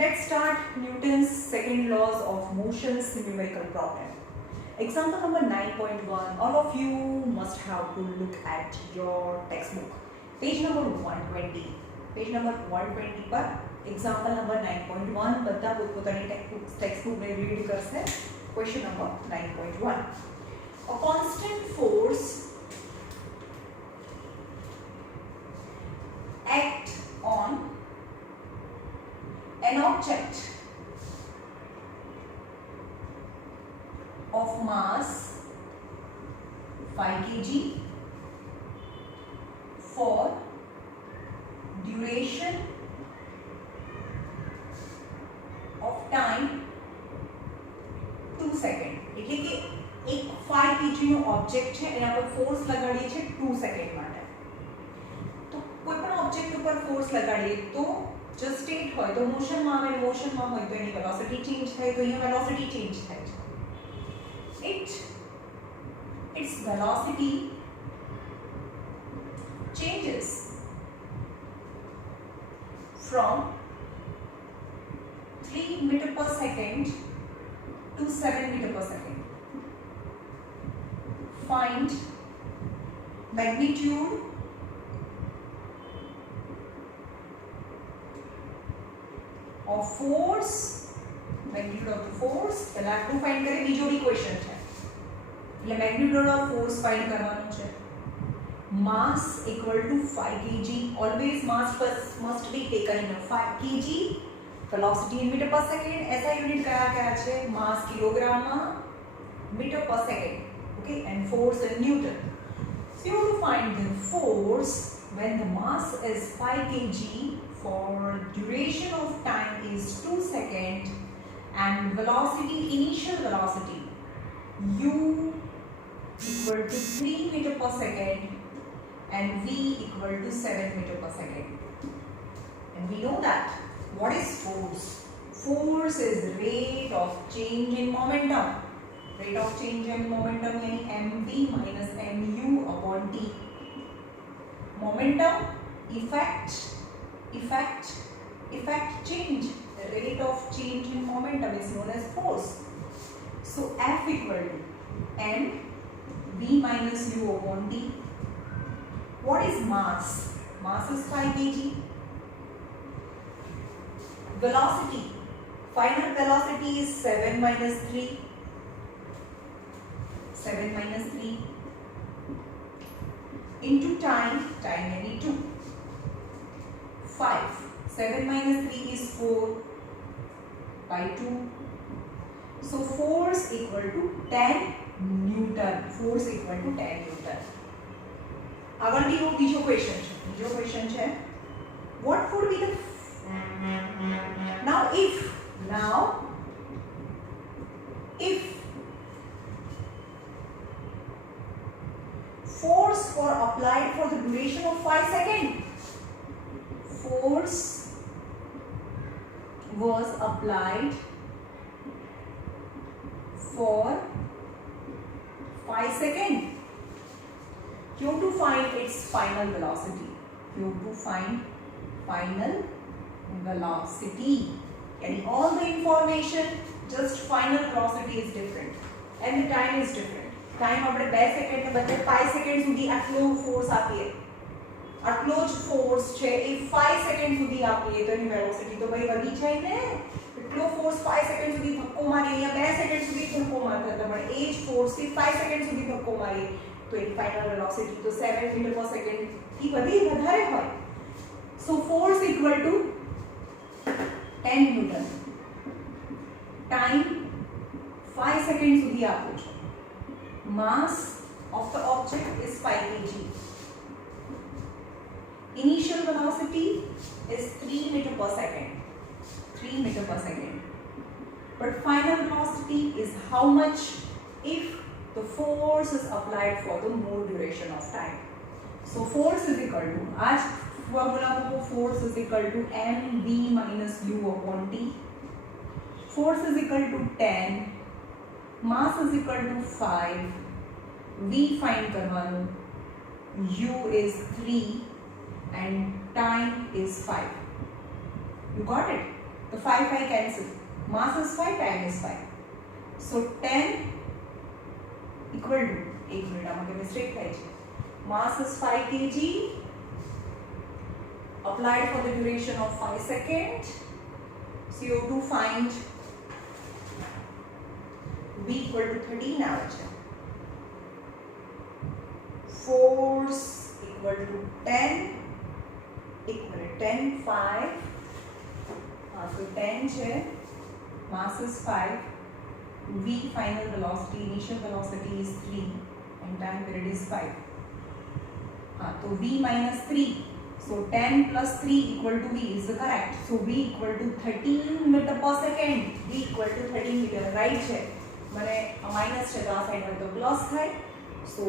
Let's start Newton's second laws of motion's numerical problem. Example number 9.1. All of you must have to look at your textbook. Page number 120. Page number 120 पर example number 9.1 બધા પોતપોતાની textbook ને read કરશે. Question number 9.1. A constant force act on an object of mass 5 kg for duration of time 2 सेकंड એટલે કે એક 5 kg નો ઓબ્જેક્ટ છે એના પર ફોર્સ લગાડીએ છે 2 સેકન્ડ માટે. તો કોઈ પણ ઓબ્જેક્ટ ઉપર ફોર્સ લગાડીએ તો જો સ્ટેટ હોય તો મોશનમાં આવે, મોશનમાં હોય તો એની વેલોસિટી ચેન્જ થાય, તો અહીંયા વેલોસિટી ચેન્જ થાય છે. its velocity changes from 3 meter per second to 7 meter per second. Find magnitude of force, magnitude of the force. पहला टू फाइंड करें, बीजो भी क्वेश्चन है એટલે magnitude of force find કરવાનું છે. mass equal to 5 kg. always mass must be taken in 5 kg. velocity in meter per second. ऐसा यूनिट क्या છે? mass किलोग्राम में, meter per second. Okay, and force in newton. So you have to find the force when the mass is 5 kg for duration of time is 2 seconds and velocity, initial velocity u equal to 3 meter per second and v equal to 7 meter per second. And we know that what is force? Force is rate of change in momentum. Rate of change in momentum यानी mv minus mu upon t. Momentum, effect change. The rate of change in momentum is known as force. So F equal to m v minus u upon t. What is mass? Mass is 5 kg. Velocity. Final velocity is 7 minus 3. 7 minus 3 into time यानी 2. 5. 7 minus 3 is 4 by 2. So force equal to 10 Newton. Force equal to 10 Newton. આગળ બીજો ક્વેશ્ચન છે. What would be the now if force were applied for the duration of 5 seconds. Force was applied for 5 seconds. You have to find its final velocity. You have to find final velocity. And all the information, just final velocity is different. And the time is different. Time આપણે 2 સેકન્ડ ને બદલે 5 second સુધી આટલો ફોર્સ આપીએ. આટલો જ ફોર્સ છે એ 5 second સુધી આપીએ તો એની વેલોસિટી તો ભાઈ વધી જાય ને. એટલો ફોર્સ 5 સેકન્ડ સુધી ધક્કો મારી, અહીંયા 2 સેકન્ડ સુધી ધક્કો મારતા હતા પણ એ જ ફોર્સ થી 5 સેકન્ડ સુધી ધક્કો મારી તો એની ફાઇનલ વેલોસિટી તો 7 મીટર પર સેકન્ડ થી વધારે હોય. So force equal to 10 newton. Time 5 second સુધી આપો છો. Mass of the object is 5 kg. Initial velocity is 3 meter per second. 3 meter per second. But final velocity is how much if the force is applied for the more duration of time. So force is equal to, आज formula को force is equal to mv minus u upon t. Force is equal to 10. Mass is equal to 5. V find करवानो. U is 3 and time is 5. You got it? तो 5 cancel. Mass is 5, time is 5. So 10 equal to, एक मिनट आगे mistake है जी. Mass is 5 kg. Applied for the duration of 5 seconds. CO2 find V equal to 13 hours. Force equal to 10. 10, 5. So 10 है. Mass is 5. V final velocity, initial velocity is 3 and time period is 5. तो V minus 3. So 10 plus 3 equal to V is the correct. So V equal to 13 meter per second. V equal to 13 meter. Right है. मैंने minus છે તો આ side પર તો plus થાય. So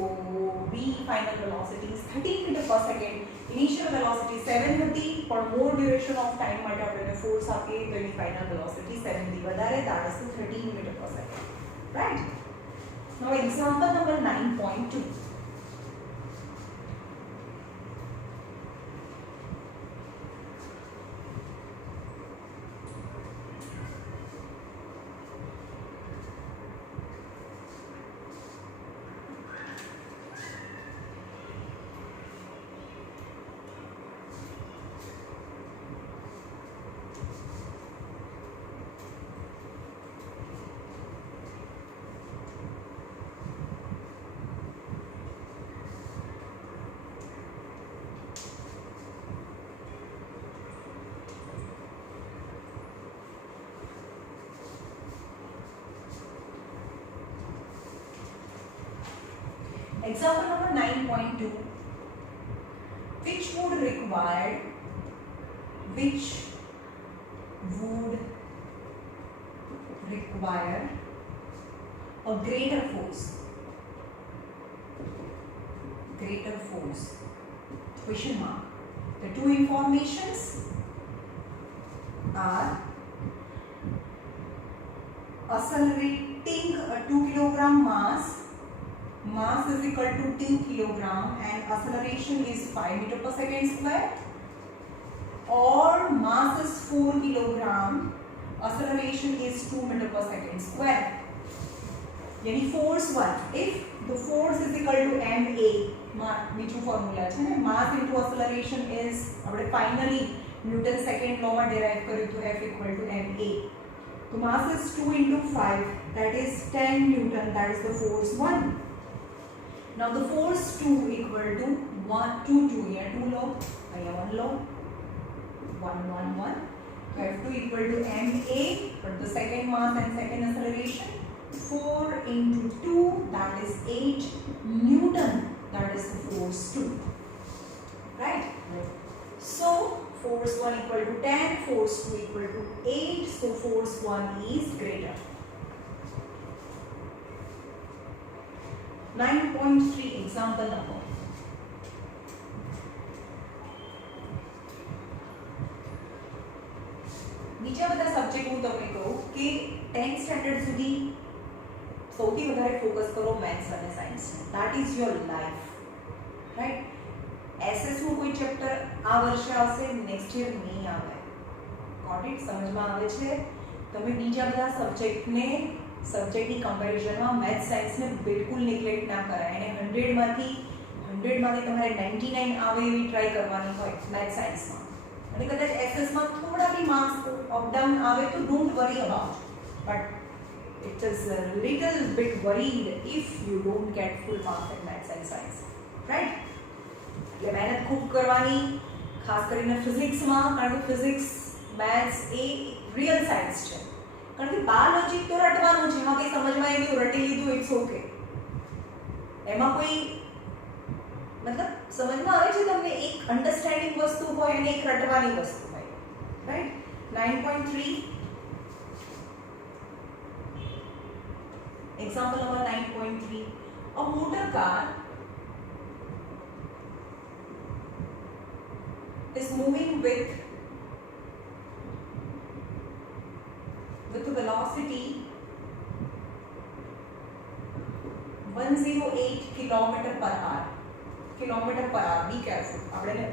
V final velocity is 13 meter per second. Initial velocity 7 હતી પણ more duration of time માટે આપણે force આપીએ તો એની final velocity 7 થી વધારે, that is 13 meter per second. Right? Now example number 9.2. Example number 9.2. Which would require a greater force? Question mark. The two informations are accelerating a 2 kilogram mass is equal to 2 kilogram and acceleration is 5 meter per second square, or mass is 4 kilogram, acceleration is 2 meter per second square. यानी force 1, if the force is equal to ma બીજું ફોર્મ્યુલા છે ને, mass into acceleration is આપણે finally newton second લો માં ડેરાઇવ કર્યું તો F equal to ma. So mass is 2 into 5, that is 10 newton, that is the force 1. Now the force 2 equal to 2 here 2 law, here 1 law, 1 1 1. So F2 equal to ma, but the second mass and second acceleration 4 into 2, that is 8 newton, that is the force 2. Right? So force 1 equal to 10, force 2 equal to 8, so force 1 is greater. 9.3 example number. બીજા બધા સબ્જેક્ટ હું તમને કહું કે 10th standard સુધી સૌથી વધારે ફોકસ કરો મેથ્સ અને સાયન્સને. That is your life, right? એસએસનું કોઈ ચેપ્ટર આ વર્ષે આવશે, નેક્સ્ટ યર નહીં આવે. Got it? સમજમાં આવે છે? તમે બીજા બધા સબ્જેક્ટની કમ્પેરિઝનમાં મેથ્સ સાયન્સને બિલકુલ નેગ્લેક્ટ ના કરાય. એને 100માંથી તમારે 99 આવે એવી ટ્રાય કરવાની હોય મેથ્સ સાયન્સમાં. અને કદાચ એસએસમાં થોડા બી માર્ક્સ અપડાઉન આવે તો don't worry about, but it is a little bit worried if you don't get full marks in maths and science, right? એટલે મહેનત ખૂબ કરવાની, ખાસ કરીને ફિઝિક્સમાં, કારણ કે ફિઝિક્સ મેથ્સ એ રિયલ સાયન્સ છે. કારણ કે બાયોલોજી તો રટવાનું છે, એમાં કંઈ સમજમાં આવ્યું રટી લીધું, ઇટ્સ ઓકે. એમાં કોઈ મતલબ સમજમાં આવે છે તમને, એક અન્ડરસ્ટેન્ડિંગ વસ્તુ હોય અને એક રટવાની વસ્તુ હોય, રાઈટ? 9.3 example number 9.3. A motor car is moving with a velocity 108 kilometer per hour. Kilometer per hour, be careful. આપણે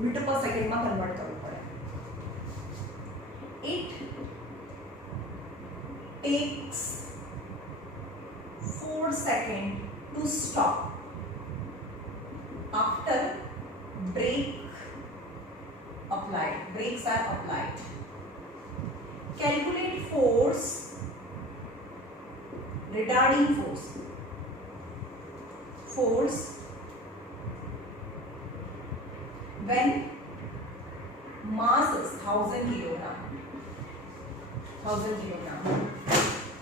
મીટર પર સેકન્ડમાં કન્વર્ટ કરવું પડે. It takes 4 seconds to stop after brakes are applied. Calculate force, retarding force when mass is 1000 kilogram.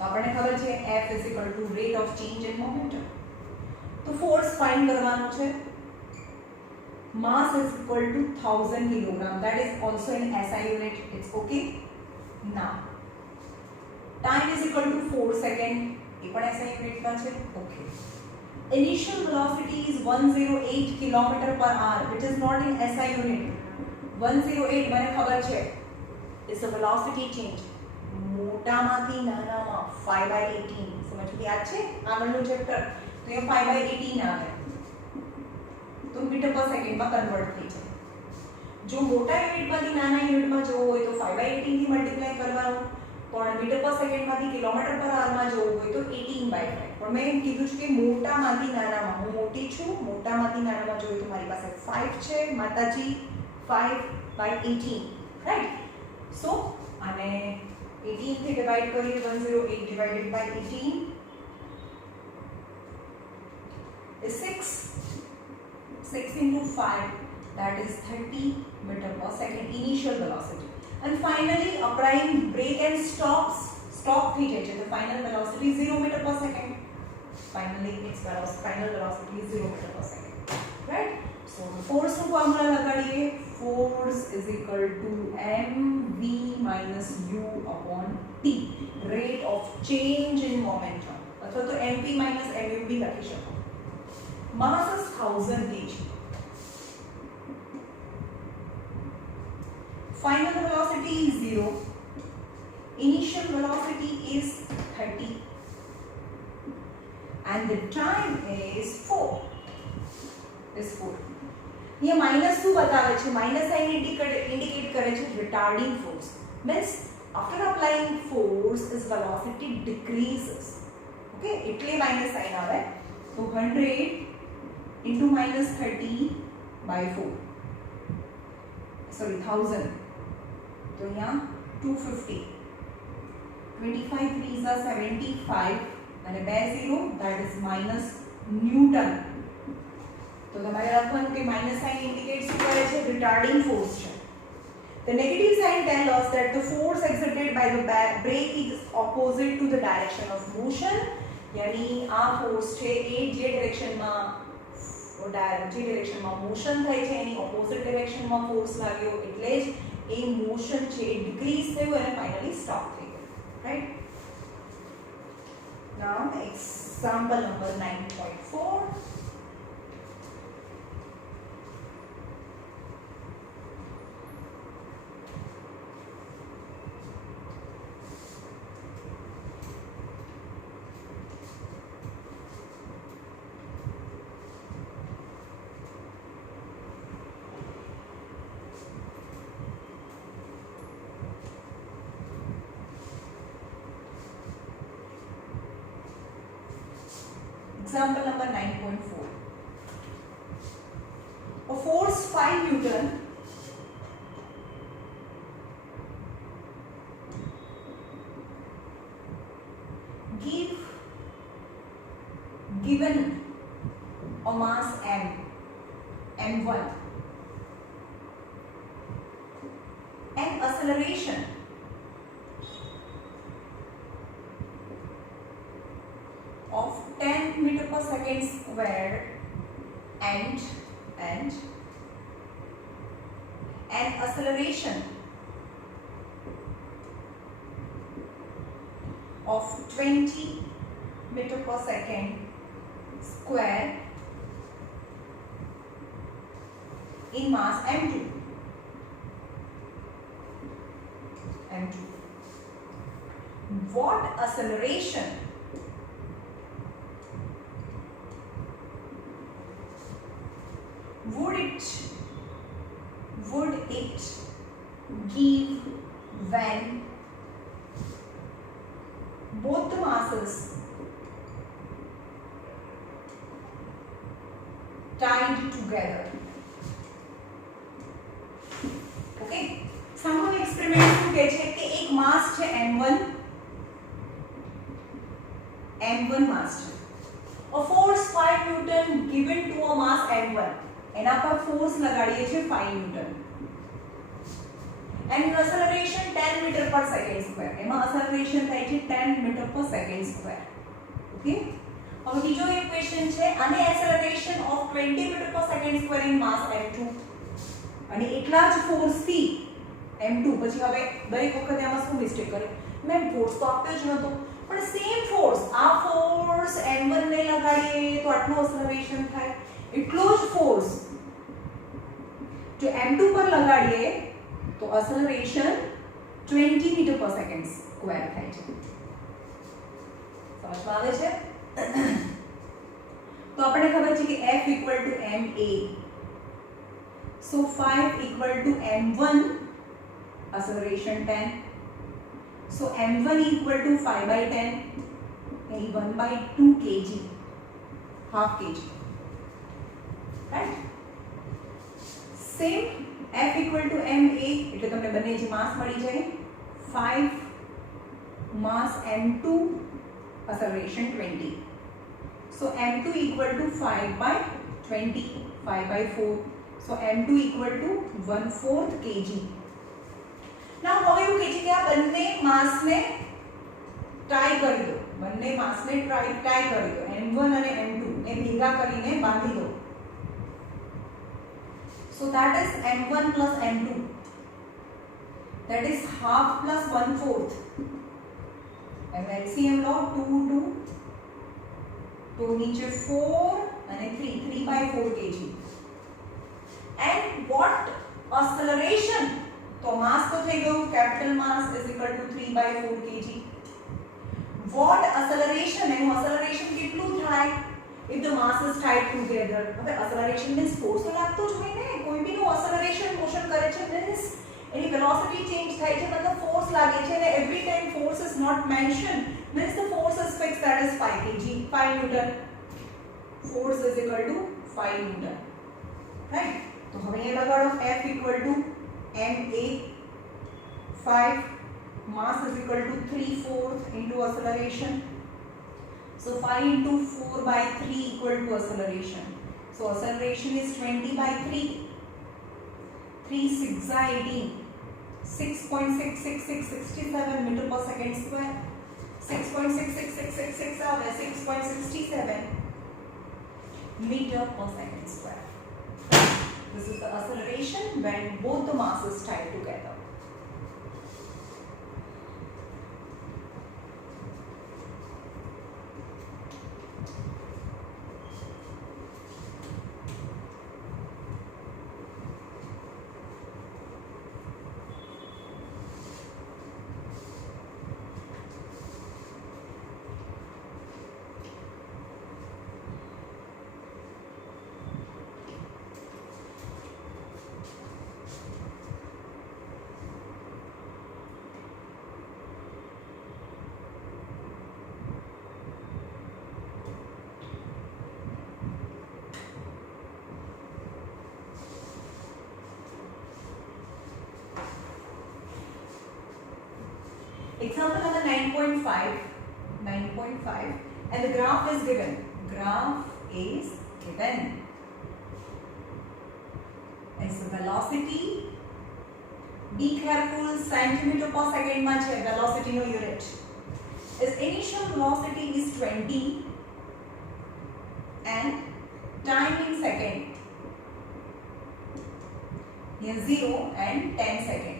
આપણને ખબર છે F is equal to rate of change in momentum. તો force find કરવાનો છે. Mass is equal to 1000 kilogram. That is also in SI unit. It's okay. Now time is equal to 4 second. ये पण SI unit का છે. Okay. Initial velocity is 108 km per hour, which is not in SI unit. 108 મને ખબર છે. It's a velocity change. મોટામાંથી નાનામાં 5/18. સમજતી યાદ છે આગળનું ચેપ્ટર? તો એ 5/18 આવે. તો મીટર પર સેકન્ડમાં કન્વર્ટ થઈ જાય. જો મોટા યુનિટમાંથી નાના યુનિટમાં જવું હોય તો 5/18 થી મલ્ટીપ્લાય કરવાનું, પણ મીટર પર સેકન્ડમાંથી કિલોમીટર પર આવરમાં જવું હોય તો 18/5. પણ મેં એમ કીધું છે કે મોટામાંથી નાનામાં, હું મોટી છું, મોટામાંથી નાનામાં જોઈએ તો મારી પાસે 5 છે, માતાજી 5/18, રાઈટ? સો આને 18 થી ડિવાઇડ કરીએ. 108 divided by 18 is 6. 6 into 5, that is 30 meter per second initial velocity. And finally applying brake and stop થઈ જાય છે. The final velocity is 0 meter per second. Finally its final velocity is 0 meter per second, right? So the force નું formula લગાડીએ. Force is equal to mv minus u upon t, rate of change in momentum. અથવા તો mp minus mu भी લખી શકો. Mass is 1000 kg. Final velocity is 0. Initial velocity is 30. And the time is 4. ये माइनस શું બતાવે છે? માઇનસ સાઇન ઇન્ડિકેટ કરે છે retarding force. Means after applying force its velocity decreases. Okay, એટલે માઇનસ સાઇન આવે. તો 100 into minus 30/4. Sorry, 1000. तो यहाँ 250. 25 3s are 75 અને 2 0, that is minus Newton. तो તમારે લખવાનું કે માઇનસ સાઇન ઇન્ડિકેટ શું કરે છે? રિટાર્ડિંગ ફોર્સ છે. The negative sign tells us that the force exerted by the brake is opposite to the direction of motion. यानी આ ફોર્સ છે એ જે ડિરેક્શનમાં મોશન થાય છે એની ઓપોઝિટ ડિરેક્શનમાં ફોર્સ લાગ્યો, એટલે જ એ મોશન છે એ ડિક્રીઝ થયું અને ફાઇનલી સ્ટોપ થઈ ગયું, right? Now example number 9.4. Example number 9.4. A force 5 Newton given a mass m1 and acceleration of 10 meter per second square and an acceleration of 20 meter per second square in mass m2. What acceleration would it give when both the masses tied together. Okay, સામાન્ય એક્સપેરિમેન્ટ શું કહે છે કે એક માસ છે m1 માસ છે. A force 5 Newton given to a mass m1, એના પર ફોર્સ લગાડીએ છે 5 Newton and acceleration 10 meter per second square. એમાં acceleration થાય છે 10 meter per second square. Okay, હવે બીજો એક ક્વેશ્ચન છે અને acceleration of 20 meter per second square in mass m2 અને એટલા જ ફોર્સ થી m2. પછી હવે દરેક વખતે આમાં શું મિસ્ટેક કરે, મેં ફોર્સ તો આપ્યો જ નતો, પણ સેમ ફોર્સ આ ફોર્સ m1 ને લગાડીએ તો આટલું acceleration થાય, એટલો જ ફોર્સ જો m2 પર લગાડીએ તો acceleration 20 meter per second square થાય છે. સમજમાં આવે છે? તો આપણે ખબર છે કે F equal to ma, so 5 equal to m1 acceleration 10, so m1 equal to 5 by 10 and 1 by 2 kg, half kg, right? Same F equal to ma એટલે તમને બંને જે માસ મળી જાય 5 mass m2 acceleration 20, so m2 equal to 5 by 20, 5 by 4, so m2 equal to 1/4 kg. now હવે એવું કહે છે કે આ બંને માસને ટાઈ કરી દો, બંને માસને ટાઈ કરી દો, m1 અને m2 ને ભેગા કરીને બાંધી દો. so that is m1 plus m2, that is half plus 1/4, and LCM લો 2 2 તો નીચે 4 અને 3 by 4 kg. and what acceleration, તો માસ તો થઈ ગયું કેપિટલ માસ is equal to 3 by 4 kg. what acceleration, એનું acceleration કેટલું થાય if the mass is tied together? હવે acceleration means force તો લાગતો જ હોય ને, કોઈ બી નું acceleration motion કરે છે means એની velocity change થાય છે, મતલબ force લાગે છે, અને every time force is not mentioned means the force is fixed, that is 5 kg, 5 Newton. force is equal to 5 Newton, right? તો હવે એ લગાડો F equal to ma, 5 mass is equal to 3/4 into acceleration, so 5 into 4 by 3 equal to acceleration, so acceleration is 20 by 3, 3 6 18, 6.66667 meter per second square, 6.66666 આવે 6.67 meter per second square. This is the acceleration when both the masses tied together. Example number 9.5, and the graph is given. It's the velocity. Be careful, centimeter per second much velocity no unit. Its initial velocity is 20 and time in second. Here 0 and 10 second.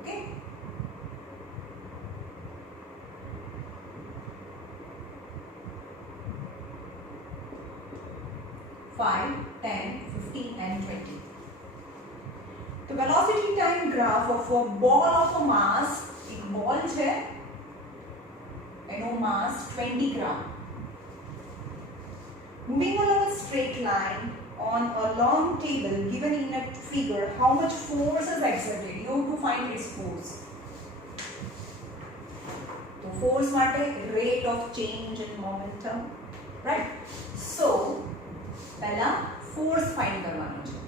Okay. 5, 10, 15 and 20. The velocity time graph of a ball of a mass, एक ball है, एनो mass 20 gram. Moving along a straight line on a long table given in a figure, how much force is exerted? You have to find its force. Force माटे rate of change in momentum, right. So पहला force find करवानो छे.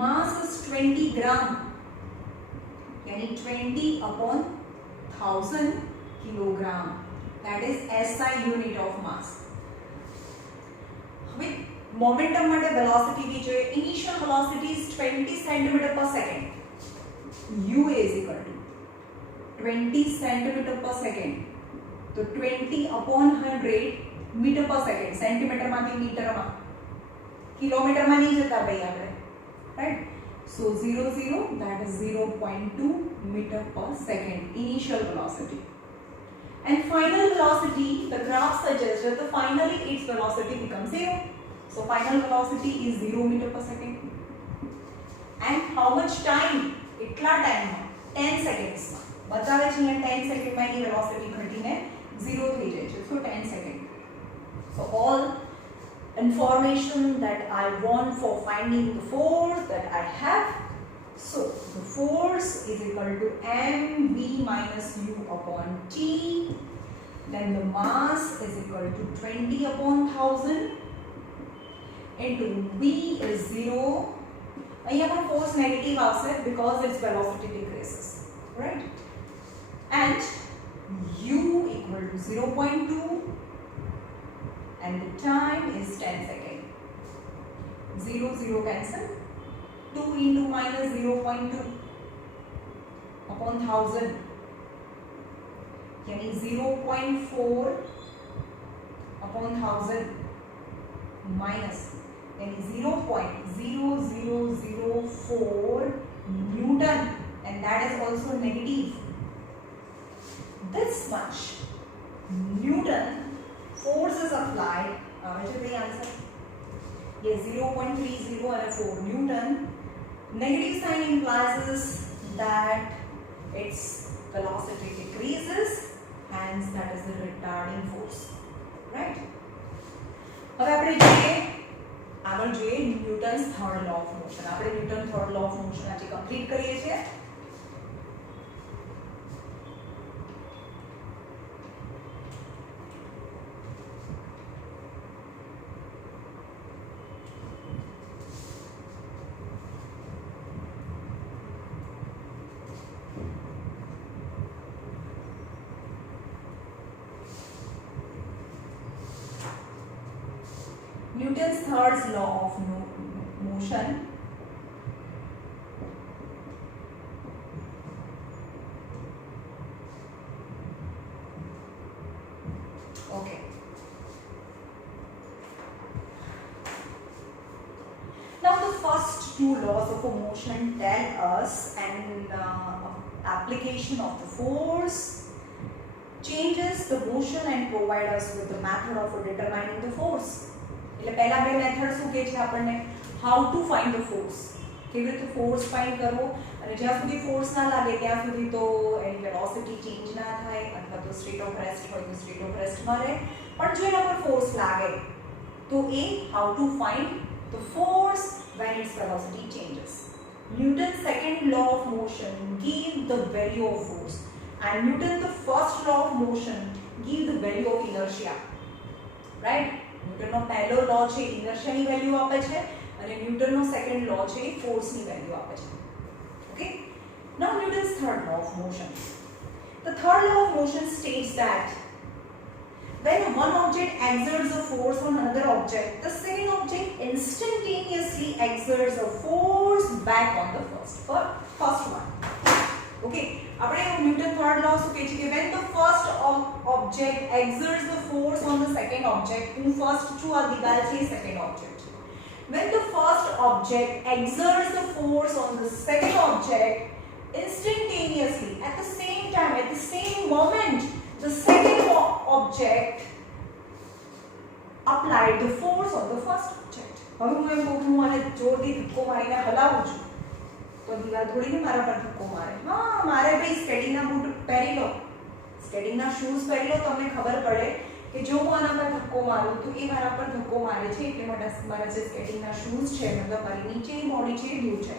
Mass is 20 ग्राम, यानी 20 upon 1000 kilogram. That is SI unit of mass. હવે મોમેન્ટમ માટે વેલોસિટી બી જોઈએ. Initial velocity is 20 centimeter per second. U is equal to 20 centimeter per second. તો 20 upon 100 metre per second. Centimetre માંથી મીટરમાં, કિલોમીટરમાં નહીં જતા ભાઈ આપણે, right. So 0 0, that is 0.2 meter per second initial velocity. And final velocity, the graph suggests that finally its velocity becomes 0. So final velocity is 0 meter per second. And how much time? Itla time માં 10 seconds માં બતાવે છે. અહીંયા 10 second માં એની velocity ઘટીને 0 થઈ જાય છે. So 10 second. So all information that I want for finding the force that I have. So the force is equal to mv minus u upon t. Then the mass is equal to 20 upon 1000 into v is 0. અહીંયા પણ force negative આવશે because its velocity decreases, right? And u equal to 0.2 and the time is 10 seconds. 0 0 cancel. 2 into minus 0.2 upon 1000, यानी 0.4 upon 1000 minus यानी 0.0004 Newton, and that is also negative. This much Newton force is applied. Answer. Yes, 0.30 and 4 Newton. Negative sign implies that its velocity decreases, hence that is the retarding force, right? હવે આપણે જોઈએ આગળ જોઈએ Newton's third law of motion. આપણે Newton third law of motion આજે complete કરીએ છીએ. Newton's third law of motion. Okay. Now the first two laws of motion tell us an application of the force changes the motion and provide us with the method of determining the force. એટલે પહેલા બે મેથડ શું કહે છે આપણને? How to find the force. કેવી રીતે force find કરવો, અને જ્યાં સુધી ફોર્સ ના લાગે ત્યાં સુધી તો એની વેલોસિટી ચેન્જ ના થાય, અથવા તો સ્ટેટ ઓફ રેસ્ટ હોય તો સ્ટેટ ઓફ રેસ્ટમાં રહે. પણ જો એના પર ફોર્સ લાગે તો એ how to find the force when its velocity changes. Newton's second law of motion give the value of force, and Newton the first law of motion give the value of inertia, right? ન્યૂટનનો પહેલો લો છે ઇનર્શિયાની વેલ્યુ આપે છે, અને ન્યૂટનનો સેકન્ડ લો છે ફોર્સની વેલ્યુ આપે છે. Okay, now Newton's third law of motion. The third law of motion states that when one object exerts a force on another object, the second object instantaneously exerts a force back on the first one. Okay, આપણે Newton third લો શું કહે છે કે when the first object exerts the force on the second object, હું ફર્સ્ટ છું, આ દિવાલ છે, સેકન્ડ ઓબ્જેક્ટ છે. When the first object exerts the force on the second object, instantaneously, at the same time, at the same moment, the second object applied the force on the first object. હવે હું એમ કહું કે હું આને જોરથી ધક્કો મારીને હલાવું છું તો દીવાલ થોડીને મારા પર ધક્કો મારે. હા, મારે ભાઈ સ્કેટિંગના બૂટ પહેરી લો, સ્કેટિંગના શૂઝ પહેરી લો, તમને ખબર પડે કે જો હું આના પર ધક્કો મારું તો એ મારા પર ધક્કો મારે છે, એટલે મારા જે સ્કેટિંગના શૂઝ છે, મતલબ મારી નીચેની બોડી છે એ દૂર છે.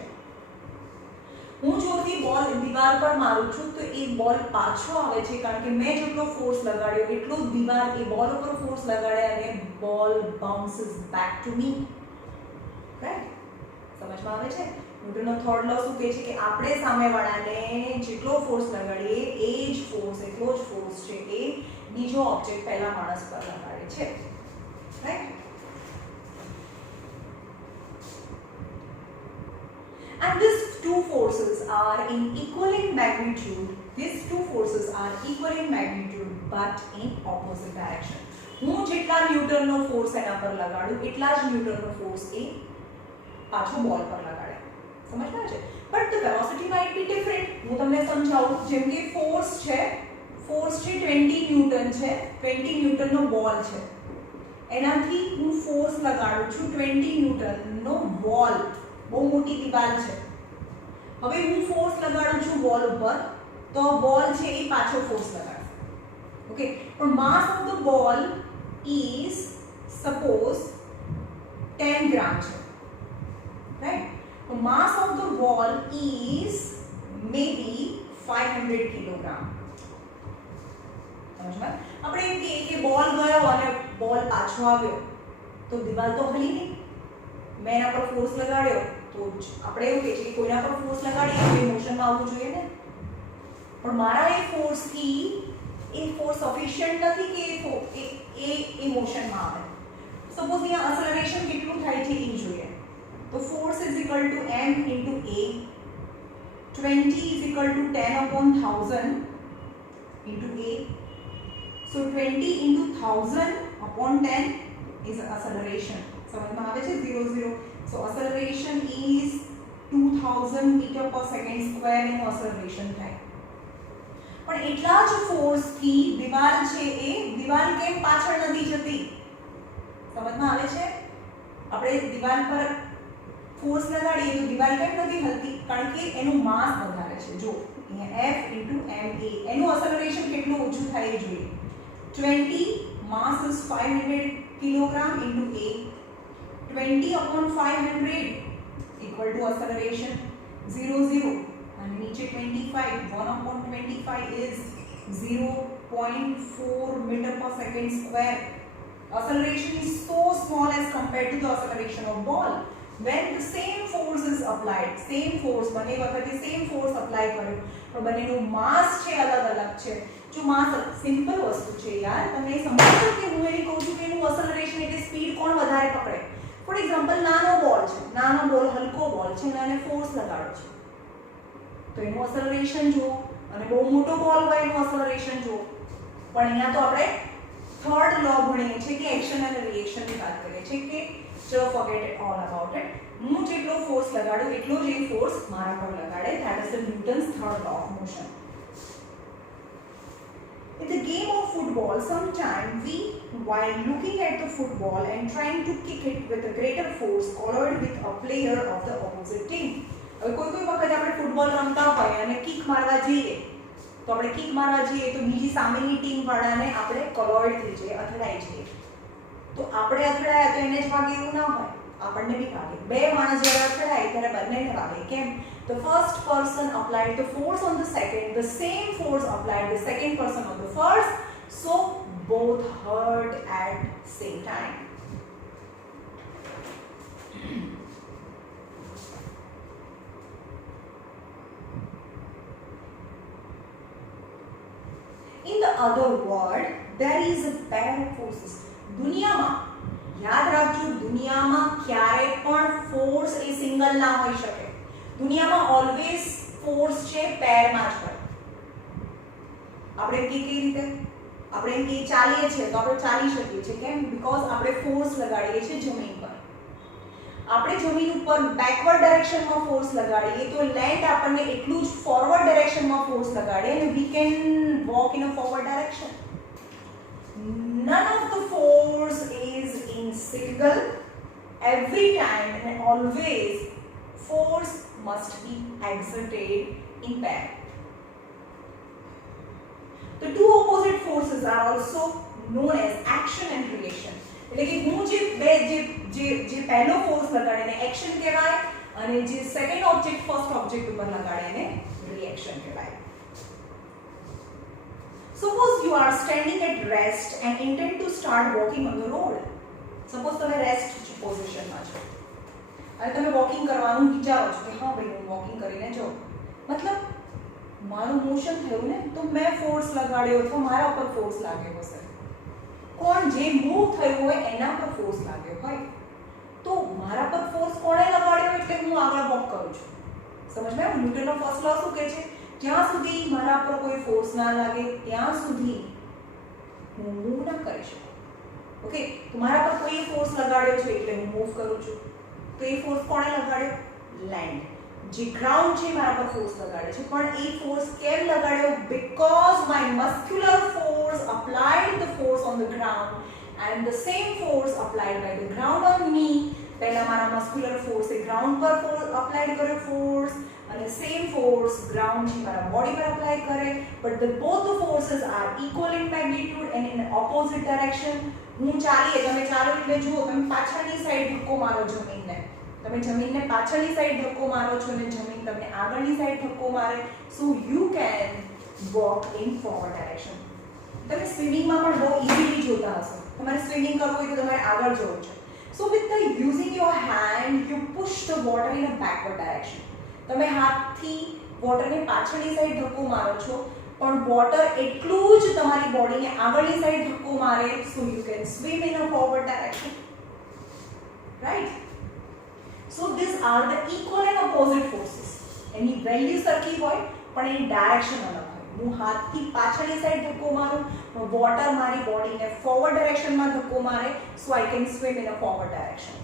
હું જોરથી બોલ દીવાલ પર મારું છું તો એ બોલ પાછો આવે છે કારણ કે મેં જેટલો ફોર્સ લગાડ્યો એટલો જ દીવાલ એ બોલ ઉપર ફોર્સ લગાડે અને બોલ બાઉન્સીસ બેક ટુ મી. રાઈટ? સમજમાં આવે છે? ન્યૂટનનો થર્ડ લો શું કહે છે કે આપણે સામેવાળાને જેટલો ફોર્સ લગાડીએ એ જ ફોર્સ એટલો જ ફોર્સ છે એ બીજો ઓબ્જેક્ટ પહેલા માણસ પર લગાડે છે. Right? And these two forces are in equal in magnitude. These two forces are equal in magnitude but in opposite direction. હું જેટલા ન્યૂટનનો ફોર્સ એના પર લગાડું એટલા જ ન્યૂટનનો ફોર્સ એ પાછો બોલ પર લગાડે. સમજમાં છે? But the velocity might be different. હું તમને સમજાવું. જેમ કે ફોર્સ છે 20 ન્યૂટન છે, 20 ન્યૂટનનો બોલ છે. એનાથી હું ફોર્સ લગાડું છું 20 ન્યૂટનનો બોલ. બહુ મોટી દીવાલ છે. હવે હું ફોર્સ લગાડું છું બોલ ઉપર તો બોલ છે એ પાછો ફોર્સ લગાડશે. ઓકે, પણ માસ of the ball is suppose 10 ગ્રામ છે. રાઈટ? તો માસ of the ball is maybe 500 કિલોગ્રામ. સમજમાં? આપણે એમ કહીએ કે બોલ ગયો અને બોલ પાછો આવ્યો તો દીવાલ તો હલી નહીં. મેં એના પર ફોર્સ લગાડ્યો તો આપણે એવું કહીએ છીએ કે કોઈના પર ફોર્સ લગાડીએ તો એ મોશનમાં આવવું જોઈએ ને. પણ મારા એ ફોર્સથી એ ફોર્સ સફિશિયન્ટ નથી કે એ મોશનમાં આવે. સપોઝ અહીંયા એક્સેલરેશન કેટલું થાય છે એ જોઈએ. તો force is equal to m into a, 20 is equal to 10/1000 into a. So 20 ઇન્ટુ 1000/10 ઇઝ acceleration. સમજમાં આવે છે? 0 0. સો acceleration is 2000 meter per second square એનું acceleration થાય. પણ એટલા જ ફોર્સથી દીવાલ છે એ દીવાલ કેમ પાછળ નથી જતી? સમજમાં આવે છે? આપણે દીવાલ પર ફોર્સ લગાડીએ તો દીવાલ કેમ નથી હલતી? કારણ કે એનું માસ વધારે છે. જો અહીંયા F * ma એનું acceleration કેટલું ઓછું થાય એ જોઈએ. 20 mass is 500 kilogram into a. 20/500 equal to acceleration 0 0 and नीचे 25. 1/25 is 0.4 meter per second square. Acceleration is so small as compared to the acceleration of ball. When the same force is applied, same force બને વખતે same force apply કર્યો પણ બંનેનું માસ છે અલગ અલગ છે. જો માસ સિમ્પલ વસ્તુ છે યાર, તમને સમજો કે હું એને કહું છું કે એનું acceleration એટલે સ્પીડ કોણ વધારે પકડે. ફોર એક્ઝામ્પલ નાનો બોલ છે, નાનો બોલ હલકો બોલ છે અને એને ફોર્સ લગાડો છો તો એનું acceleration જુઓ અને બહુ મોટો બોલ હોય એનું acceleration જુઓ. પણ અહીંયા તો આપણે થર્ડ લો ભણીએ છીએ કે એક્શન અને રિએક્શનની વાત કરીએ છીએ કે ચલો forget it all about it. હું જેટલો ફોર્સ લગાડું એટલો જ એ ફોર્સ મારા પર લગાડે. That is the Newton's third law of motion. In the game of football, sometimes we, while looking at the football and trying to kick it with a greater force, collide with a player of the opposite team. હવે કોઈ વખત આપણે ફૂટબોલ રમતા હોય અને કિક મારવા જઈએ તો આપણે કિક મારવા જઈએ તો બીજી સામેની ટીમ વાળાને આપણે કોલોઇડ થઈ જઈએ, અથડાઈ જઈએ. તો આપણે અથડાયા તો એને જ વાગે એવું ના હોય, આપણને બી વાગે. બે માણસ જ્યારે અથડાય ત્યારે બંનેને વાગે. કેમ? The first person applied the force on the second, the same force applied the second person on the first, so both hurt at same time. In the other word, there is a pair of forces. દુનિયામાં યાદ રાખજો, દુનિયામાં ક્યારે પણ ફોર્સ એ સિંગલ ના હોઈ શકે. દુનિયામાં ઓલવેઝ ફોર્સ છે પેરમાં જ હોય. આપણે કેવી રીતે આપણે એમ કે ચાલીએ છીએ તો આપણે ચાલી શકીએ છીએ. કેમ? બીકોઝ આપણે ફોર્સ લગાડીએ છીએ જમીન પર. આપણે જમીન ઉપર બેકવર્ડ ડાયરેક્શનમાં ફોર્સ લગાડીએ તો લેન્ડ આપણને એટલું જ ફોરવર્ડ ડાયરેક્શનમાં ફોર્સ લગાડે અને we can walk in a forward direction. None of the force is in single. Every time and always force must be exerted in pair. The two opposite forces are also known as action and reaction. એટલે કે હું જે પહેલો ફોર્સ લગાડીને એક્શન કહેવાય અને જે second object first object ઉપર લગાડે એને રિએક્શન કહેવાય. Suppose you are standing at rest and intend to start walking on the road. Suppose તમે રેસ્ટ પોઝિશનમાં છો અને તમે વોકિંગ કરવાનું વિચારો છો કે હા ભાઈ હું વોકિંગ કરીને જાઉં, મતલબ મારું મોશન થયું ને તો મેં ફોર્સ લગાડ્યો અથવા મારા પર ફોર્સ લાગ્યો હશે. કોણ જે મૂવ થયું હોય એના પર ફોર્સ લાગ્યો હોય, તો મારા પર ફોર્સ કોણે લગાડ્યો એટલે હું આગળ વોક કરું છું. સમજમાં? ન્યૂટનનો ફર્સ્ટ લો શું કહે છે? જ્યાં સુધી મારા પર કોઈ ફોર્સ ના લાગે ત્યાં સુધી હું મૂવ ના કરી શકું. ઓકે, તો મારા પર કોઈ ફોર્સ લગાડ્યો છે એટલે હું મૂવ કરું છું. તો એ ફોર્સ કોણે લગાડ્યો? લેન્ડ. જે ગ્રાઉન્ડ છે મારા પર ફોર્સ લગાડે છે, પણ એ ફોર્સ કેમ લગાડ્યો? Because my muscular force applied the force on the ground and the same force applied by the ground on me. પહેલા મારા મસ્ક્યુલર ફોર્સે ગ્રાઉન્ડ પર ફોર્સ અપ્લાઈડ કર્યો ફોર્સ, અને સેમ ફોર્સ ગ્રાઉન્ડ છે મારા બોડી પર અપ્લાય કરે, but the both the forces are equal in magnitude and in opposite direction. હું ચાલીએ, તમે ચાલો એટલે જુઓ, તમે પાછળની સાઈડ ધક્કો મારો જમીનને, તમે જમીનને પાછળની સાઈડ ધક્કો મારો છો અને જમીન તમને આગળની સાઈડ ધક્કો મારે, so you can walk in forward direction. તમે સ્વિમિંગમાં પણ બહુ ઇઝીલી જોતા હશો, તમારે સ્વિમિંગ કરવું હોય તો તમારે આગળ જવું છે. સો with the using your hand you push the water in a backward direction. તમે હાથથી વોટરને પાછળની સાઈડ ધક્કો મારો છો, પણ વોટર એટલું જ તમારી બોડીને આગળની સાઈડ ધક્કો મારે, so you can swim in a forward direction. Right? So this are the equal and opposite forces. એની વેલ્યુ સરખી હોય પણ એની ડાયરેક્શન અલગ હોય. હું હાથથી પાછળની સાઈડ ધક્કો મારું, પણ વોટર મારી બોડીને ફોરવર્ડ ડાયરેક્શનમાં ધક્કો મારે, so I can swim in a forward direction.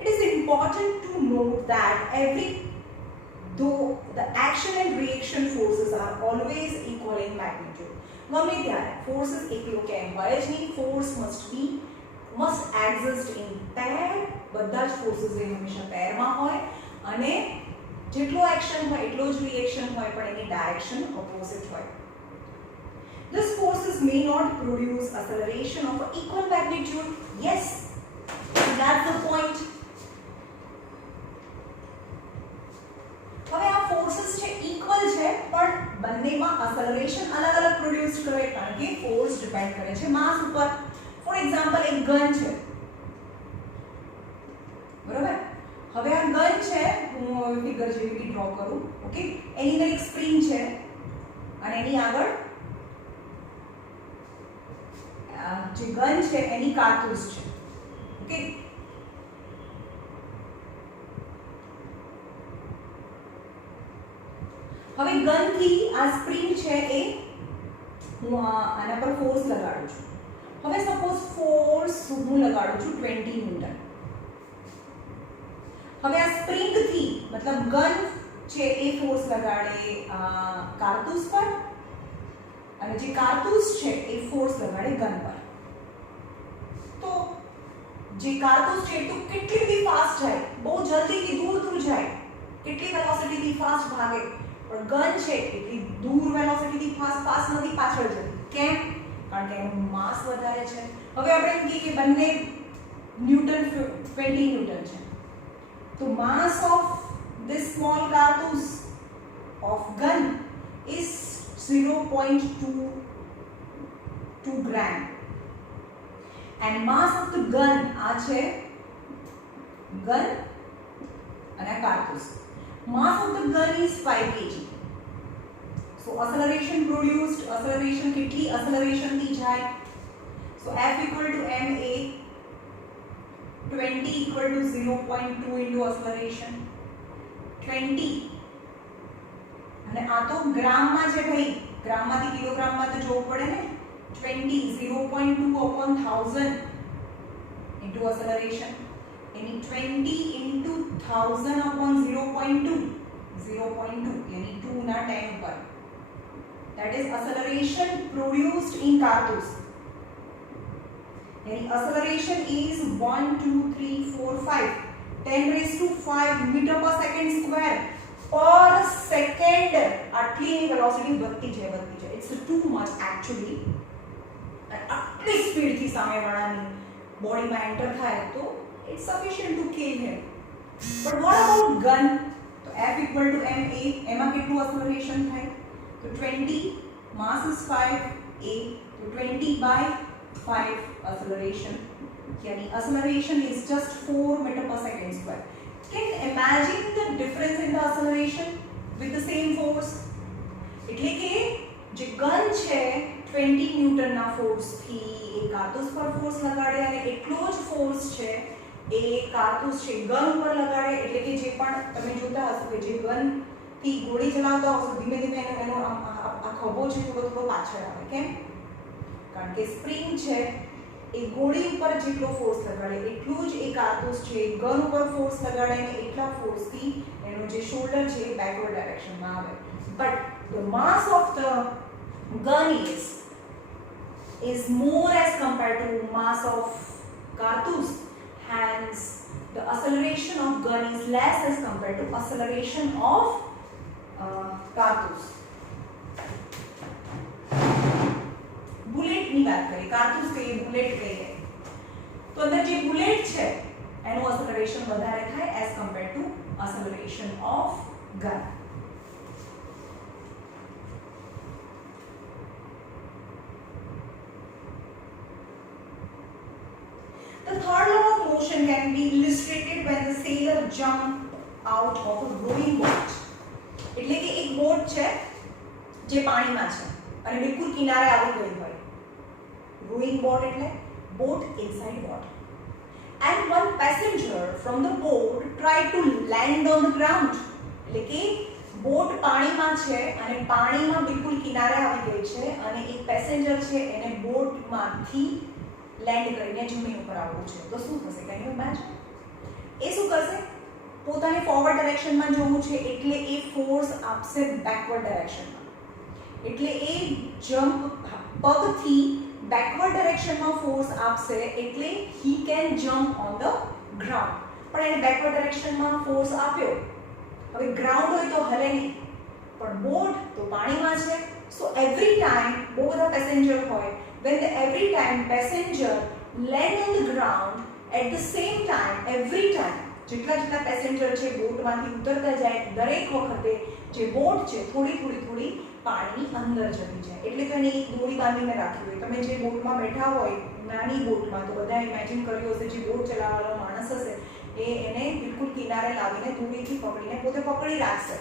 It is important to note that though the action and reaction forces are always equal in magnitude. ગમે ત્યારે ફોર્સીસ એકલો કેમ હોય જ નહીં, force must exist in pair. બધા જ ફોર્સીસ એ હંમેશા પેરમાં હોય અને જેટલો એક્શન હોય એટલો જ રિએક્શન હોય, પણ એની ડાયરેક્શન ઓપોઝિટ હોય. These forces may not produce acceleration of equal magnitude. Yes, that's the point. હવે આ ફોર્સીસ છે ઇક્વલ છે, પણ બંનેમાં એક્સેલરેશન અલગ અલગ પ્રોડ્યુસ કરે, કારણ કે ફોર્સ ડિપેન્ડ કરે છે માસ ઉપર. ફોર એક્ઝામ્પલ, એક ગન છે, બરોબર? હવે આ ગન છે, હું ફિગર જેવી ડ્રો કરું, ઓકે? એની અંદર એક સ્પ્રિંગ છે અને એની આગળ જે ગન છે એની કારતૂસ છે, ઓકે? હવે ગનથી આ સ્પ્રિંગ છે એ હું આના પર ફોર્સ લગાડું છું. હવે સપોઝ ફોર્સ હું લગાડું છું 20 ન્યૂટન. હવે આ સ્પ્રિંગથી મતલબ ગન છે એ ફોર્સ લગાડે કારતૂસ પર, અને જે કારતૂસ છે એ ફોર્સ લગાડે ગન પર. તો જે કારતૂસ છે તો કેટલી બધી ફાસ્ટ જાય, બહુ જલ્દીથી દૂર જાય, કેટલી વેલોસિટીથી ફાસ્ટ ભાગે, પણ ગન છે એટલી દૂર વેલોસિટીથી ફાસ્ટ નથી પાછળ જતી. કેમ? કારણ કે એનું માસ વધારે છે. હવે આપણે એમ કહીએ કે બંને ન્યૂટન 20 ન્યૂટન છે, તો માસ of this small cartouche of gun is 0.22 gram and mass of the gun આ છે ગન અને cartouche. Mass of the gun is 5 kg. So acceleration produced, acceleration કેટલી acceleration થી જાય? So F equal to ma, 20 equal to 0.2 into acceleration 20, અને આ તો ગ્રામમાં છે ભાઈ, ગ્રામમાંથી કિલોગ્રામમાં તો જોવું પડે ને. 20 0.2 upon 1000 into acceleration, यानी 20 into 1000 upon 0.2 यानी 2 ना 10 पर. That is acceleration produced in cartouche. यानी acceleration is 1 2 3 4 5 10 raised to 5 meter per second square per second. આટલી વેલોસિટી વધતી જાય. It's too much actually. આટલી સ્પીડથી સામેવાળાની બોડીમાં એન્ટર થાય તો it's sufficient to kill him. But what about gun? તો F equal to ma, એમાં કેટલું એક્સલરેશન થાય? તો 20, mass is 5 a, તો 20 by 5 acceleration. यानी acceleration is just 4 meter per second square. Can imagine the difference in the acceleration with the same force? એટલે કે જે ગન છે 20 ન્યૂટનના ફોર્સથી એ કારતૂસ પર ફોર્સ લગાડે અને એટલો જ ફોર્સ છે એ કારતૂસ છે ગન ઉપર લગાડે. એટલે કે જે પણ તમે જોતા હશો કે જે ગનથી ગોળી ચલાવતા હશો ધીમે ધીમે એનો આ ખભો છે થોડો થોડો પાછળ આવે. કેમ? કારણ કે સ્પ્રિંગ છે એ ગોળી ઉપર જેટલો ફોર્સ લગાડે એટલું જ એ કારતૂસ છે ગન ઉપર ફોર્સ લગાડે અને એટલા ફોર્સથી એનો જે શોલ્ડર છે એ બેકવર્ડ ડાયરેક્શનમાં આવે. But the mass of the gun is more as compared to mass of cartouche, hence the acceleration of gun is less as compared to acceleration of cartouche. Bullet ની વાત કરીએ, કારતૂસ કહીએ, બુલેટ કહીએ, તો અંદર જે બુલેટ છે એનું acceleration વધારે થાય as compared to acceleration of gun. The third law of motion can be illustrated when the sailor jump out of a rowing boat. એટલે કે એક બોટ છે જે પાણીમાં છે અને બિલકુલ કિનારે આવી ગઈ હોય. Rowing boat એટલે boat inside water. And one passenger from the boat tried to land on the ground. એટલે કે બોટ પાણીમાં છે અને પાણીમાં બિલકુલ કિનારે આવી ગઈ છે અને એક પેસેન્જર છે એને બોટમાંથી લેન્ડ કરીને જમીન ઉપર આવવું છે. તો શું થશે? Can you imagine? એ શું કરશે? પોતાને ફોરવર્ડ ડાયરેક્શનમાં જવું છે એટલે એ ફોર્સ આપશે બેકવર્ડ ડાયરેક્શનમાં. એટલે એ જમ્પ પગથી બેકવર્ડ ડાયરેક્શનમાં ફોર્સ આપશે એટલે he can jump on the ground. પણ એને બેકવર્ડ ડાયરેક્શનમાં ફોર્સ આપ્યો. હવે ગ્રાઉન્ડ હોય તો હલે નહીં, પણ બોટ તો પાણીમાં છે. સો એવરી ટાઈમ બહુ બધા પેસેન્જર હોય, when every time passenger land on the ground at the same time, every time જેટલા જેટલા પેસેન્જર છે બોટમાંથી ઉતરતા જાય દરેક વખતે જે બોટ છે થોડી થોડી થોડી પાણીની અંદર જતી જાય. એટલે તો એને એક દોરી બાંધીને રાખી હોય. તમે જે બોટમાં બેઠા હોય નાની બોટમાં તો બધા ઇમેજિન કર્યું હશે જે બોટ ચલાવવાનો માણસ હશે એ એને બિલકુલ કિનારે લાવીને દોરીથી પકડીને પોતે પકડી રાખશે.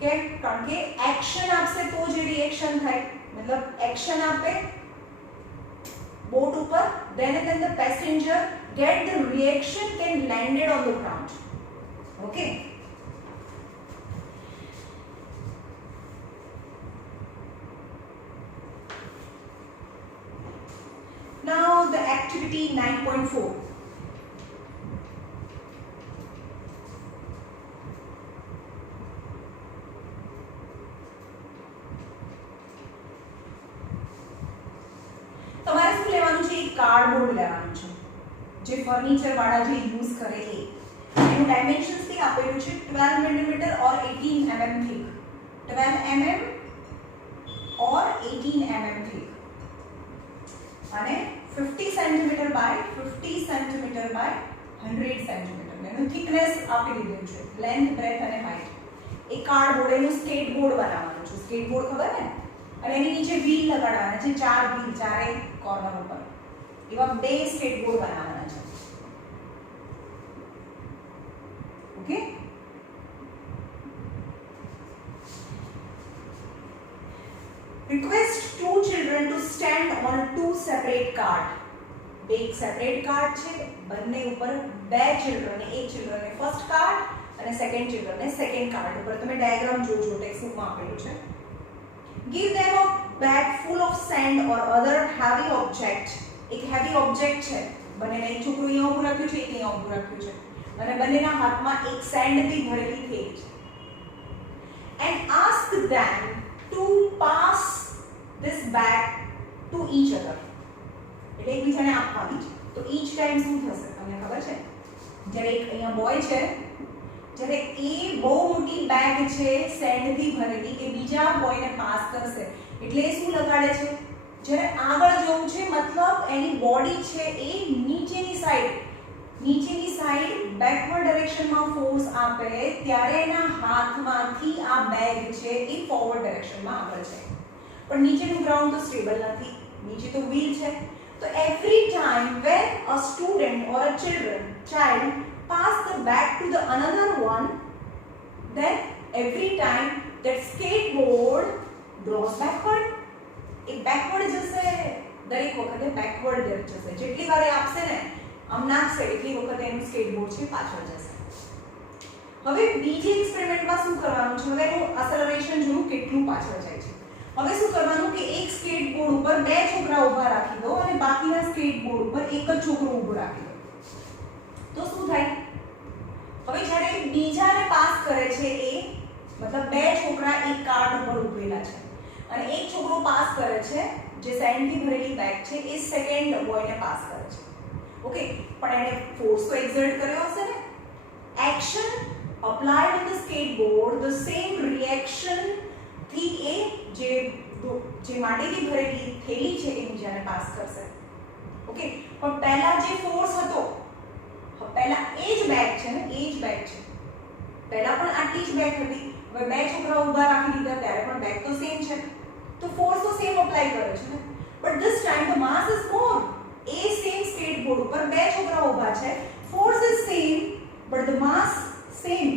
કેમ? કારણ કે એક્શન આપશે તો જ રિએક્શન થાય. મતલબ એક્શન આપે boat upper, then and then the passenger get the reaction can landed on the ground. Okay. Now the activity 9.4. તમારે શું લેવાનું છે? એક કાર્ડબોર્ડ લેવાનું છે જે ફર્નિચર વાળા જે યુઝ કરે એ. એનું ડાયમેન્શન્સ થી આપેલું છે 12 millimetre or 18 mm thick. 12 mm or 18 mm thick. અને 50 cm by 50 cm by 100 cm. એનું થિકનેસ આપી દીધું છે, લેન્થ, બ્રેથ અને હાઈટ. એક કાર્ડબોર્ડ એનું સ્કેટબોર્ડ બનાવવાનું છે. સ્કેટબોર્ડ ખબર ને? અને એની નીચે વ્હીલ લગાડવાના છે, 4 વ્હીલ ચારે કોર્નર ઉપર. એવા 2 સ્કેટબોર્ડ બનાવવાના છે. Okay. Request 2 children to stand on 2 separate card. એક સેપરેટ કાર્ડ છે, બંને ઉપર 2 ચિલ્ડ્રનને, એક ચિલ્ડ્રનને ફર્સ્ટ કાર્ડ અને સેકન્ડ ચિલ્ડ્રનને સેકન્ડ કાર્ડ ઉપર. તમે ડાયાગ્રામ જોજો, ટેક્સ્ટબુકમાં આપેલું છે. Give them a bag full of sand or other heavy object. એક હેવી ઓબ્જેક્ટ છે, બંનેને એક છોકરું અહીંયા ઊભું રાખ્યું છે, એક અહીંયા ઊભું રાખ્યું છે અને બંનેના હાથમાં એક સેન્ડથી ભરેલી થેલી છે. And ask them to pass this bag to each other. એટલે એકબીજાને આપવાની છે. તો each time શું થશે તમને ખબર છે? જ્યારે એક અહીંયા બોય છે, જ્યારે એ બહુ મોટી બેગ છે સેન્ડથી ભરેલી એ બીજા બોયને પાસ કરશે એટલે શું લગાડે છે? જ્યારે આગળ જવું છે મતલબ એની બોડી છે એ નીચેની સાઈડ બેકવર્ડ ડિરેક્શનમાં ફોર્સ આપે ત્યારે એના હાથમાંથી આ બેગ છે એ ફોરવર્ડ ડિરેક્શનમાં આગળ જાય. પણ નીચેનું ગ્રાઉન્ડ તો સ્ટેબલ નથી, નીચે તો વ્હીલ છે. તો every time when a student or a child pass the bag to the another one, then every time that skateboard draws backward. એ બેકવર્ડ જશે, દરેક વખતે બેકવર્ડ જશે. જેટલી વાર આપશે ને આમ નાખશે એટલી વખતે એનું સ્કેટબોર્ડ છે પાછળ જશે. હવે બીજી એક્સપેરિમેન્ટમાં શું કરવાનું છે, હવે એનું એક્સેલરેશન જોયું કેટલું પાછળ જાય છે. હવે શું કરવાનું કે એક સ્કેટબોર્ડ ઉપર બે છોકરા ઊભા રાખી દો અને બાકીના સ્કેટબોર્ડ ઉપર એક જ છોકરો ઊભો રાખી દો. તો શું થાય, હવે જ્યારે બીજાને પાસ કરે છે એ મતલબ બે છોકરા એક કાર્ડ ઉપર ઊભેલા છે અને એક છોકરો પાસ કરે છે જે સેન્ડથી ભરેલી બેગ છે એ સેકન્ડ બોયને પાસ કરે છે. ઓકે, પણ એને ફોર્સ તો એક્સર્ટ કર્યો હશે ને. Action applied on the skateboard, the same reaction થી એ જે માટીથી ભરેલી થેલી છે એ બીજાને પાસ કરશે. ઓકે, પણ પહેલા જે ફોર્સ હતો, પહેલા એ જ બેગ છે ને, એ જ બેગ છે, પહેલા પણ આટલી જ બેગ હતી. હવે બે છોકરા ઊભા રાખી દીધા ત્યારે પણ બેગ તો સેમ છે, તો ફોર્સ તો સેમ અપ્લાય કરે છે ને. But this time the mass is more. એ સેમ સ્કેટબોર્ડ ઉપર બે છોકરા ઊભા છે, force is same but the mass same.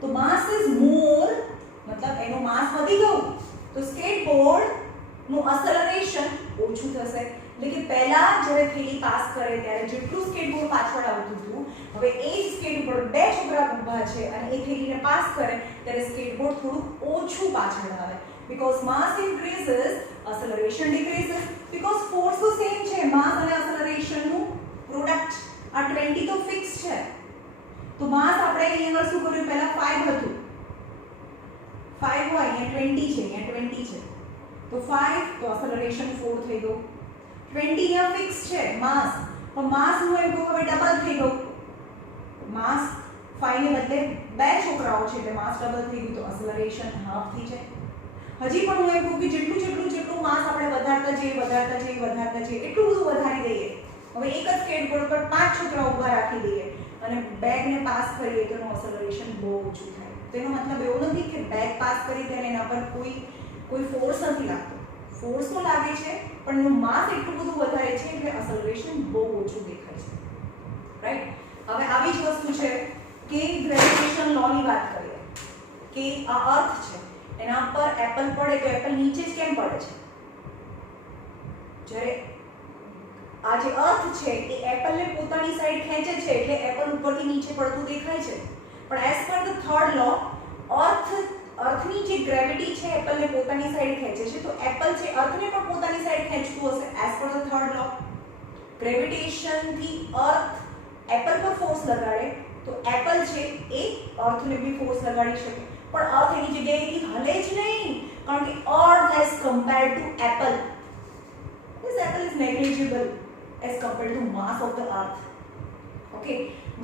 તો માસ ઇઝ મોર મતલબ એનો માસ વધી ગયું તો સ્કેટબોર્ડ નું એક્સેલરેશન ઓછું થશે. એટલે કે પહેલા જ્યારે થેલી પાસ કરે ત્યારે જેટલું સ્કેટબોર્ડ પાછળ આવતું હતું, હવે એ જ સ્કેટબોર્ડ બે છોકરા ઊભા છે અને એ થેલીને પાસ કરે ત્યારે સ્કેટબોર્ડ થોડું ઓછું પાછળ આવે. Because mass increases, acceleration decreases. Because force તો સેમ છે, માસ અને એક્સેલરેશન નું પ્રોડક્ટ. આ 20 તો ફિક્સ છે. તો માસ આપણે અહીંયા શું કર્યું, પહેલા 5 હતું, 5 હોય અહીંયા 20 છે, અહીંયા 20 છે, તો 5 તો એક્સેલરેશન 4 થઈ ગયું. 20 અહીંયા ફિક્સ છે માસ, તો માસ નું એમ કહો હવે ડબલ થઈ ગયું. માસ 5 ને બદલે બે છોકરાઓ છે એટલે માસ ડબલ થઈ ગયું તો એક્સેલરેશન હાફ થઈ જાય. હજી પણ હું એમ કહું કે જેટલું માસ આપણે વધારતા જઈએ એટલું બધું વધારી દઈએ. હવે એક જ સ્કેટબોર્ડ પર 5 છોકરા ઊભા રાખી દઈએ અને બેગને પાસ કરીએ તો એનું એક્સેલરેશન બહુ ઓછું થાય. તેનો મતલબ એવો નથી કે બેગ પાસ કરી ત્યારે એના પર કોઈ ફોર્સ નથી લાગતો. ફોર્સ તો લાગે છે પણ એનું માસ એટલું બધું વધારે છે એટલે એક્સેલરેશન બહુ ઓછું દેખાય છે. રાઈટ? હવે આવી જ વસ્તુ છે કે ગ્રેવિટેશન લોની વાત કરીએ કે આ અર્થ છે એના પર એપલ પડે તો એપલ નીચે જ કેમ પડે છે? જ્યારે આ જે અર્થ છે એ એપલને પોતાની સાઈડ ખેંચે છે એટલે એપલ ઉપરથી નીચે પડતું દેખાય છે. પણ એઝ પર ધ થર્ડ લો, અર્થની જે ગ્રેવિટી છે એપલને પોતાની સાઈડ ખેંચે છે, તો એપલ છે અર્થને પણ પોતાની સાઈડ ખેંચતું હશે. As per the third law, ગ્રેવિટેશનથી અર્થ એપલ પર ફોર્સ લગાડે તો એપલ છે એ અર્થને બી ફોર્સ લગાડી શકે. પણ અર્થ એની જગ્યાએથી હલે જ નહીં, કારણ કે earth as compared to apple, this apple is negligible as compared to mass of the earth. Okay,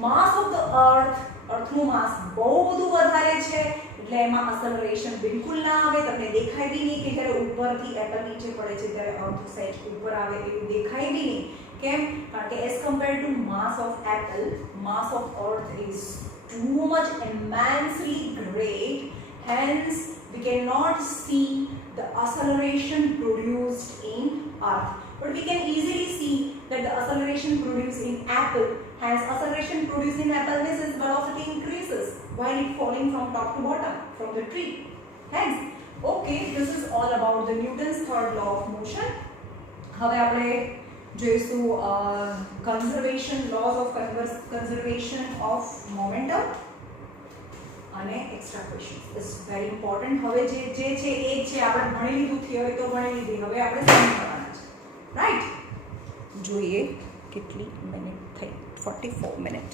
mass of the earth, અર્થનું માસ બહુ બધું વધારે છે એટલે એમાં એક્સેલરેશન બિલકુલ ના આવે. તમને દેખાય બી નહીં કે જ્યારે ઉપરથી એપલ નીચે પડે છે ત્યારે અર્થ સહેજ ઉપર આવે એવું દેખાય બી નહીં. કેમ? કારણ કે as compared to mass of apple, mass of earth is too much immensely great, hence we cannot see the acceleration produced in earth, but we can easily see that the acceleration produced in apple, hence acceleration produced in apple means its velocity increases while it falling from top to bottom from the tree. Hence, okay, this is all about the Newton's third law of motion. હવે આપણે જોઈશું conservation laws of conservation of momentum અને extra questions is very important. હવે જે છે એ જ છે, આપણે ભણી લીધું, થિયરી તો ભણી લીધી, હવે આપણે સમ કરવાના છે. રાઈટ? જોઈએ કેટલી મિનિટ થઈ, 44 મિનિટ.